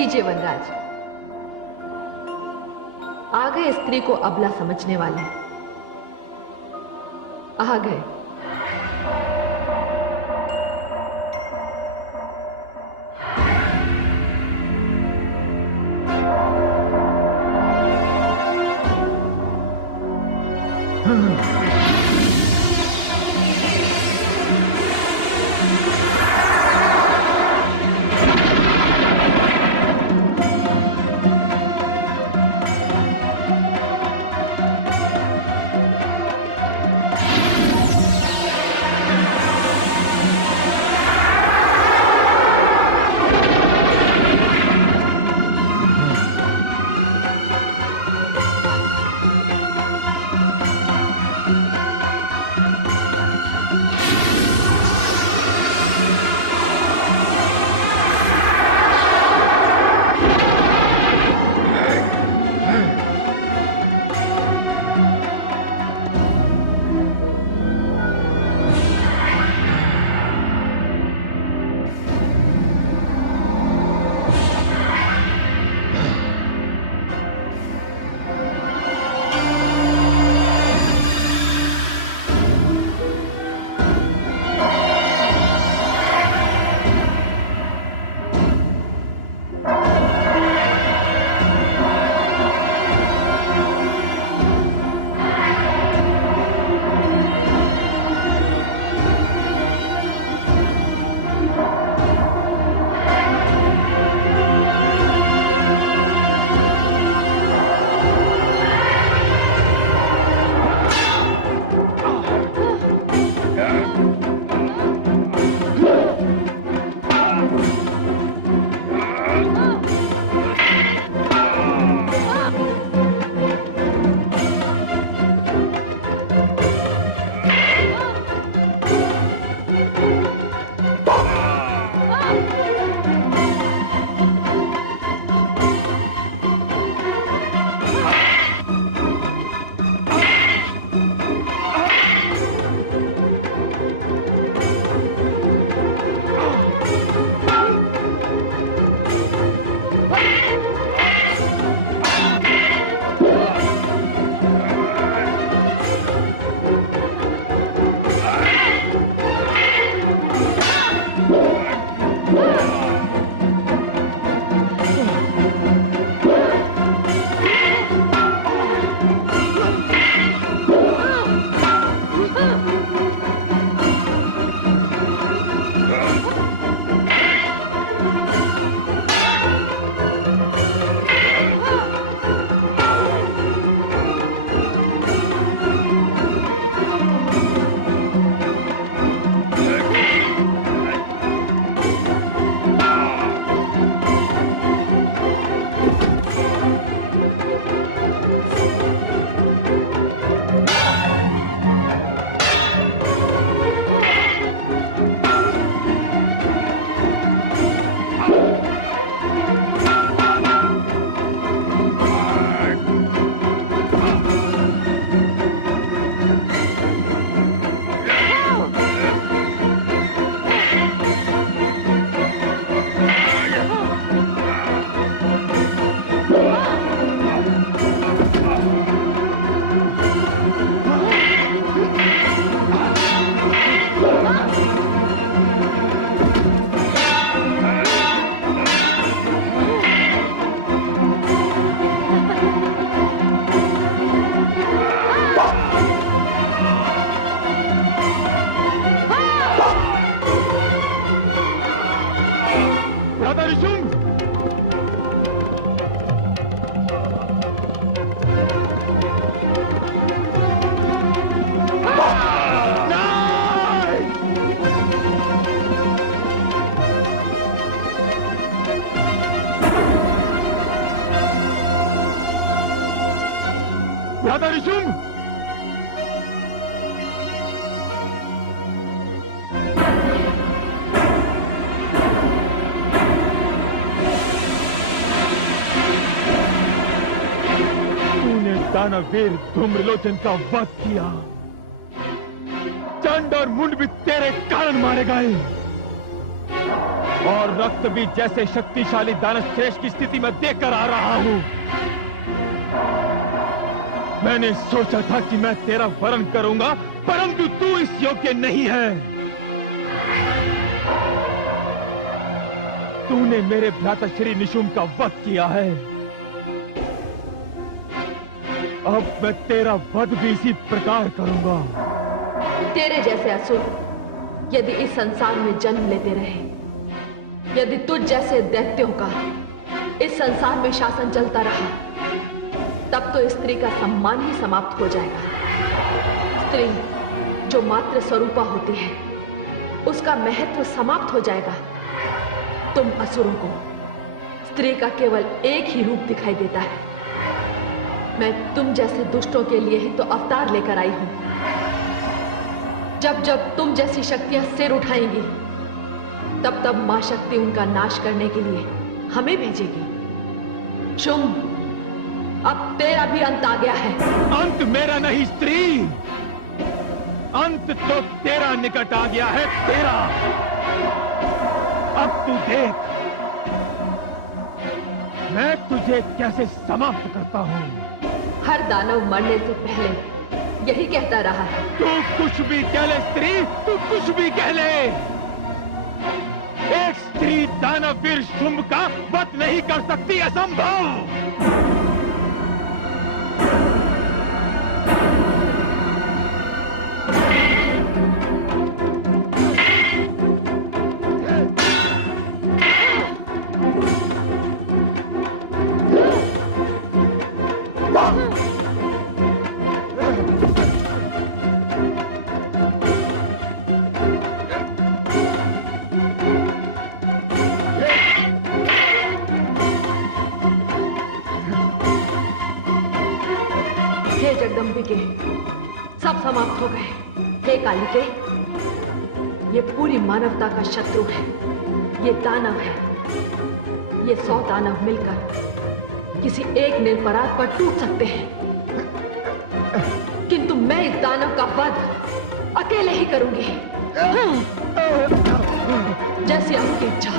लीजिए वनराज, आ गए स्त्री को अबला समझने वाले, आ गए। राधा रिशुम! तूने दानवीर धूम्रलोचन का वध किया। चंड और मुंड भी तेरे कारण मारे गए। और रक्त भी जैसे शक्तिशाली दानव श्रेष्ठ की स्थिति में देखकर आ रहा हूं। मैंने सोचा था कि मैं तेरा वरण करूंगा, परंतु तू इस योग्य नहीं है। तूने मेरे भ्राता श्री निशुंभ का वध किया है। अब मैं तेरा वध भी इसी प्रकार करूंगा। तेरे जैसे असुर यदि इस संसार में जन्म लेते रहे, यदि तुझ जैसे दैत्यों का इस संसार में शासन चलता रहा, तब तो स्त्री का सम्मान ही समाप्त हो जाएगा। स्त्री जो मात्र स्वरूपा होती है, उसका महत्व समाप्त हो जाएगा। तुम असुरों को स्त्री का केवल एक ही रूप दिखाई देता है। मैं तुम जैसे दुष्टों के लिए ही तो अवतार लेकर आई हूं। जब जब तुम जैसी शक्तियां सिर उठाएंगी, तब तब मां शक्ति उनका नाश करने के लिए हमें भेजेगी। शुंभ, अब तेरा भी अंत आ गया है। अंत मेरा नहीं स्त्री, अंत तो तेरा निकट आ गया है, तेरा। अब तू देख मैं तुझे कैसे समाप्त करता हूं। हर दानव मरने से पहले यही कहता रहा है। तू कुछ भी कह ले स्त्री, तू कुछ भी कह ले। एक स्त्री दानवीर शुंभ का वध नहीं कर सकती, असंभव। हे जगदम्बिके, सब समाप्त हो गए। हे कालिके, ये पूरी मानवता का शत्रु है, ये दानव है। ये 100 दानव मिलकर किसी एक निरपराध पर टूट सकते हैं, किंतु मैं इस दानव का वध अकेले ही करूंगी। जैसी आपकी इच्छा।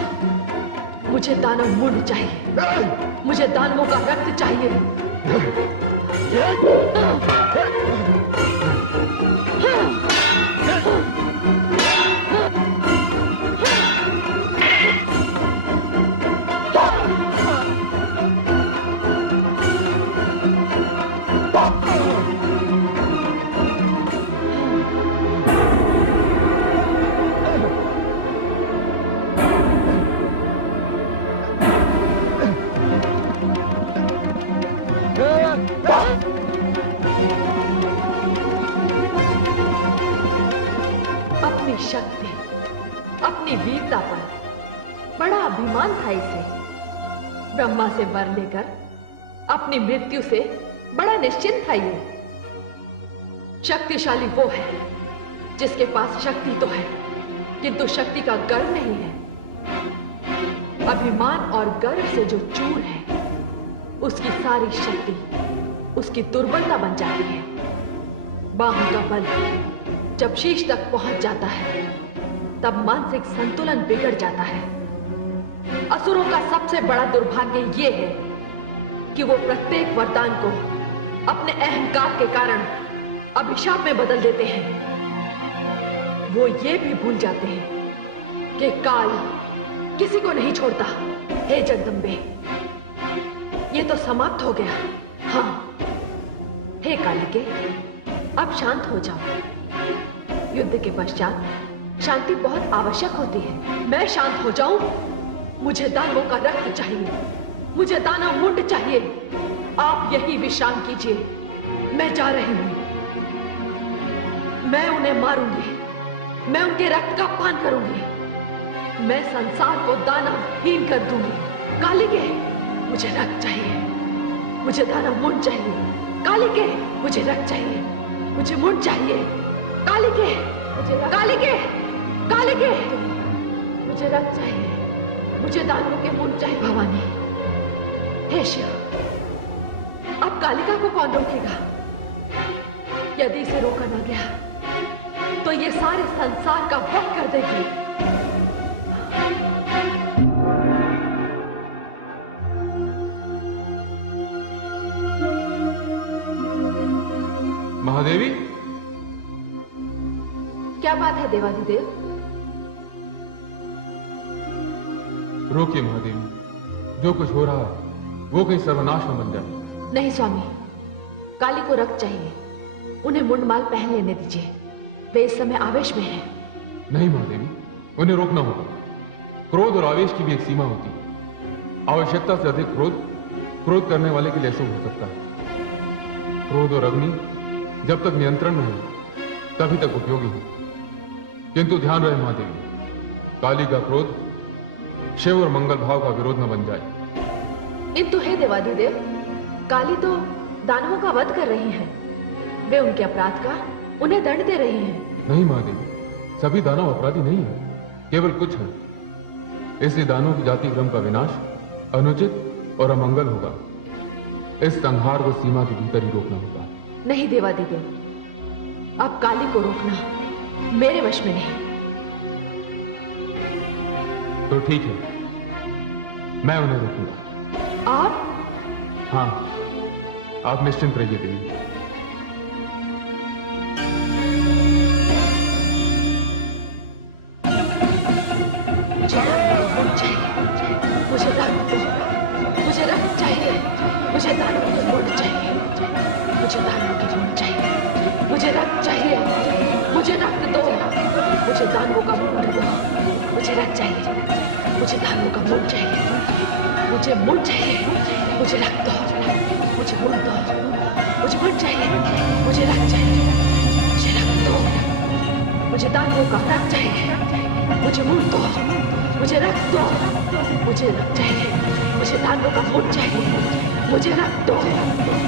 मुझे दानव मुंड चाहिए, मुझे दानवों का रक्त चाहिए। अपनी शक्ति, अपनी वीरता पर बड़ा अभिमान था इसे। ब्रह्मा से वर लेकर अपनी मृत्यु से बड़ा निश्चिंत था ये। शक्तिशाली वो है जिसके पास शक्ति तो है, किंतु शक्ति का गर्व नहीं है। अभिमान और गर्व से जो चूर है, उसकी सारी शक्ति उसकी दुर्बलता बन जाती है। बाहों का बल जब शीश तक पहुंच जाता है, तब मानसिक संतुलन बिगड़ जाता है। असुरों का सबसे बड़ा दुर्भाग्य ये है कि वो प्रत्येक वरदान को अपने अहंकार के कारण अभिशाप में बदल देते हैं। वो ये भी भूल जाते हैं कि काल किसी को नहीं छोड़ता। हे जगदम्बे, ये तो समाप्त हो गया। हाँ, हे कालिके, अब शांत हो जाओ। युद्ध के पश्चात शांति बहुत आवश्यक होती है। मैं शांत हो जाऊं? मुझे दानवों का रक्त चाहिए, मुझे दानव मुंड चाहिए। आप यही विश्राम कीजिए, मैं जा रही हूं। मैं उन्हें मारूंगी, मैं उनके रक्त का पान करूंगी, मैं संसार को दानवहीन कर दूंगी। कालिके, मुझे रक्त चाहिए, मुझे दानव मुंड चाहिए। कालिके, मुझे रक्त चाहिए, मुझे मुंड चाहिए। कालिके, कालिके, कालिके, मुझे रक्त चाहिए, मुझे दानवों के मुंड चाहिए। भवानी, हे शिव, अब कालिका को कौन रोकेगा? यदि इसे रोका न गया तो ये सारे संसार का वध कर देगी। महादेवी, क्या बात है देवाधिदेव? रोकिए महादेवी, जो कुछ हो रहा है वो कहीं सर्वनाश न बन जाए। नहीं स्वामी, काली को रक्त चाहिए। उन्हें मुंडमाल पहन लेने दीजिए, वे इस समय आवेश में हैं। नहीं महादेवी, उन्हें रोकना होगा। क्रोध और आवेश की भी एक सीमा होती है। आवश्यकता से अधिक क्रोध करने वाले के लिए अशुभ हो सकता है। क्रोध और अग्नि जब तक नियंत्रण में है तभी तक उपयोगी है। किंतु ध्यान रहे महादेवी, काली का क्रोध शिव और मंगल भाव का विरोध न बन जाए। किंतु हे देवाधिदेव, काली तो दानवों का वध कर रही हैं। वे उनके अपराध का उन्हें दंड दे रही हैं। नहीं महादेवी, सभी दानव अपराधी नहीं है, केवल कुछ हैं। इसलिए दानवों की जाति क्रम का विनाश अनुचित और अमंगल होगा। इस संहार को सीमा के भीतर ही रोकना होगा। नहीं देवाधिदेव, अब काली को रोकना मेरे वश में नहीं। तो ठीक है, मैं उन्हें रोकूंगा। आप? हाँ, आप निश्चिंत रहिए देवी। मुझे रक्त चाहिए, मुझे दानवों के मुंड चाहिए, मुझे दानवों के मुंड चाहिए, मुझे रक्त चाहिए, मुझे रक्त दो, मुझे दानवों का मुंड दो, मुझे रक्त चाहिए, मुझे दानवों का मुंड चाहिए, मुझे मुंड चाहिए, मुझे रक्त दो, मुझे मुंड दो, मुझे मुंड चाहिए, मुझे रक्त चाहिए, मुझे रक्त दो, मुझे दानवों का रक्त चाहिए, मुझे मुंड दो, मुझे रक्त दो, मुझे रक्त चाहिए, मुझे दानवों का मुंड चाहिए, मुझे रक्त दो,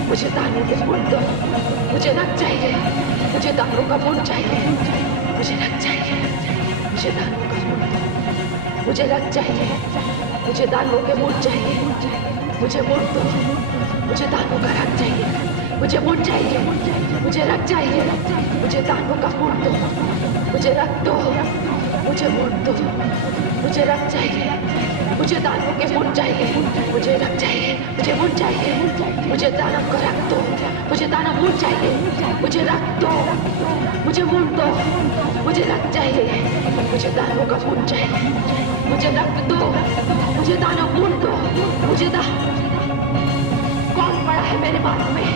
मुझे दानवों के मुंड दो, मुझे रक्त चाहिए, मुझे दानवों का मुंड चाहिए, मुझे रक्त चाहिए, मुझे दानवों का मुंड दो, मुझे रक्त चाहिए, मुझे दानवों के मुंड चाहिए, मुझे मुंड दो, मुझे दानवों का रक्त चाहिए, मुझे मुंड चाहिए, मुझे रक्त चाहिए, मुझे दानवों का मुंड दो, मुझे रक्त दो, मुझे मुंड दो, मुझे रक्त चाहिए, मुझे दानवों के मुंड चाहिए, मुझे रक्त चाहिए, मुझे मुंड चाहिए, मुझे दानव का रक्त दो, मुझे दानव मुंड चाहिए, मुझे रक्त दो, मुझे मुंड दो, मुझे रक्त चाहिए, मुझे दानवों का मुंड चाहिए, मुझे रक्त दो, मुझे दानव मुंड दो, मुझे कौन पड़ा है मेरे मार्ग में?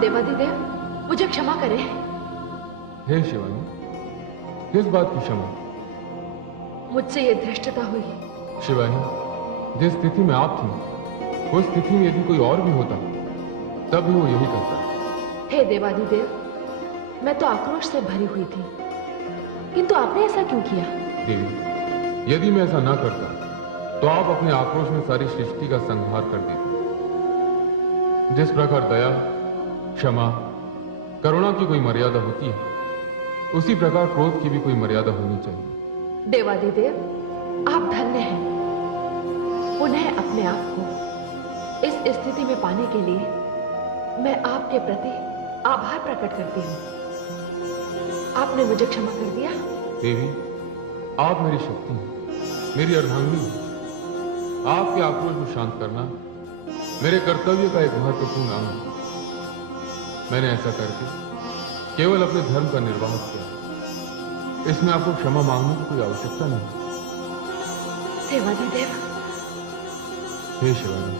देवाधिदेव, मुझे क्षमा करें। हे शिवानी, किस बात की क्षमा? मुझसे ये धृष्टता हुई। शिवानी, जिस स्थिति में आप थी, उस स्थिति में यदि कोई और भी होता तब भी वो यही करता। हे देवाधिदेव, मैं तो आक्रोश से भरी हुई थी, किंतु आपने ऐसा क्यों किया? देवी, यदि मैं ऐसा ना करता तो आप अपने आक्रोश में सारी सृष्टि का संहार कर देते। जिस प्रकार दया, क्षमा, करुणा की कोई मर्यादा होती है, उसी प्रकार क्रोध की भी कोई मर्यादा होनी चाहिए। देवाधिदेव, आप धन्य हैं। पुनः अपने आप को इस स्थिति में पाने के लिए मैं आपके प्रति आभार प्रकट करती हूँ। आपने मुझे क्षमा कर दिया। देवी, आप मेरी शक्ति हैं, मेरी अर्धांगिनी हैं। आपके आक्रोश को शांत करना मेरे कर्तव्य का एक महत्वपूर्ण अंग है। मैंने ऐसा करके केवल अपने धर्म का निर्वाह किया। इसमें आपको क्षमा मांगने की कोई आवश्यकता नहीं। देवाधिदेव। हे शिवानी,